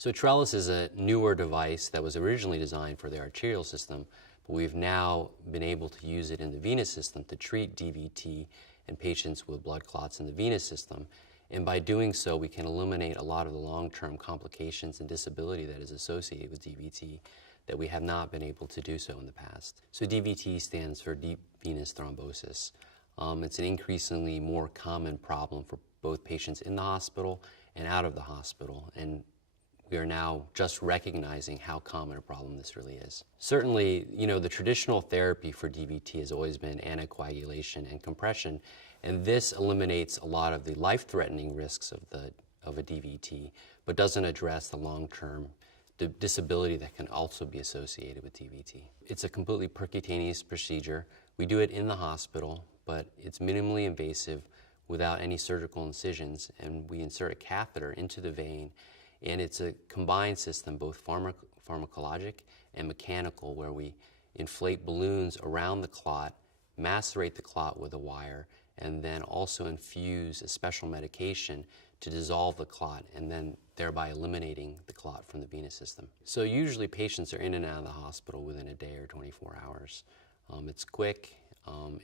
So Trellis is a newer device that was originally designed for the arterial system, but we've now been able to use it in the venous system to treat DVT in patients with blood clots in the venous system. And by doing so, we can eliminate a lot of the long-term complications and disability that is associated with DVT that we have not been able to do so in the past. So DVT stands for deep venous thrombosis. It's an increasingly more common problem for both patients in the hospital and out of the hospital. And we are now just recognizing how common a problem this really is. Certainly, the traditional therapy for DVT has always been anticoagulation and compression, and this eliminates a lot of the life-threatening risks of a DVT, but doesn't address the long-term disability that can also be associated with DVT. It's a completely percutaneous procedure. We do it in the hospital, but it's minimally invasive without any surgical incisions, and we insert a catheter into the vein. And it's a combined system, both pharmacologic and mechanical, where we inflate balloons around the clot, macerate the clot with a wire, and then also infuse a special medication to dissolve the clot, and then thereby eliminating the clot from the venous system. So usually patients are in and out of the hospital within a day or 24 hours. It's quick,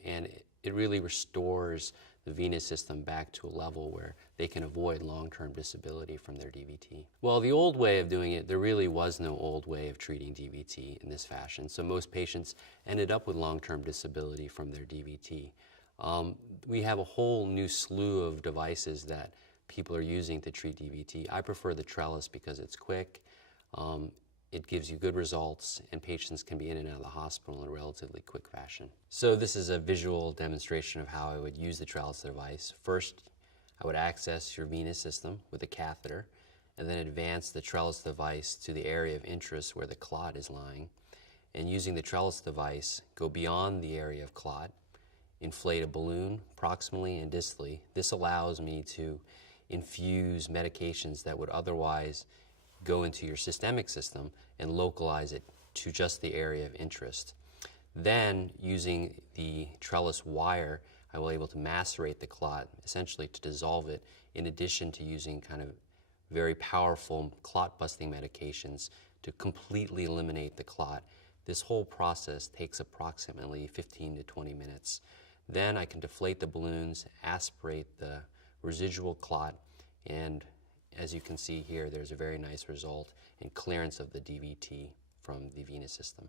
and it really restores the venous system back to a level where they can avoid long-term disability from their DVT. Well, the old way of doing it, there really was no old way of treating DVT in this fashion. So most patients ended up with long-term disability from their DVT. We have a whole new slew of devices that people are using to treat DVT. I prefer the Trellis because it's quick, it gives you good results, and patients can be in and out of the hospital in a relatively quick fashion. So this is a visual demonstration of how I would use the Trellis device. First, I would access your venous system with a catheter, and then advance the Trellis device to the area of interest where the clot is lying. And using the Trellis device, go beyond the area of clot, inflate a balloon proximally and distally. This allows me to infuse medications that would otherwise go into your systemic system and localize it to just the area of interest. Then, using the Trellis wire, I will be able to macerate the clot, essentially to dissolve it, in addition to using kind of very powerful clot-busting medications to completely eliminate the clot. This whole process takes approximately 15 to 20 minutes. Then I can deflate the balloons, aspirate the residual clot, and as you can see here, there's a very nice result in clearance of the DVT from the venous system.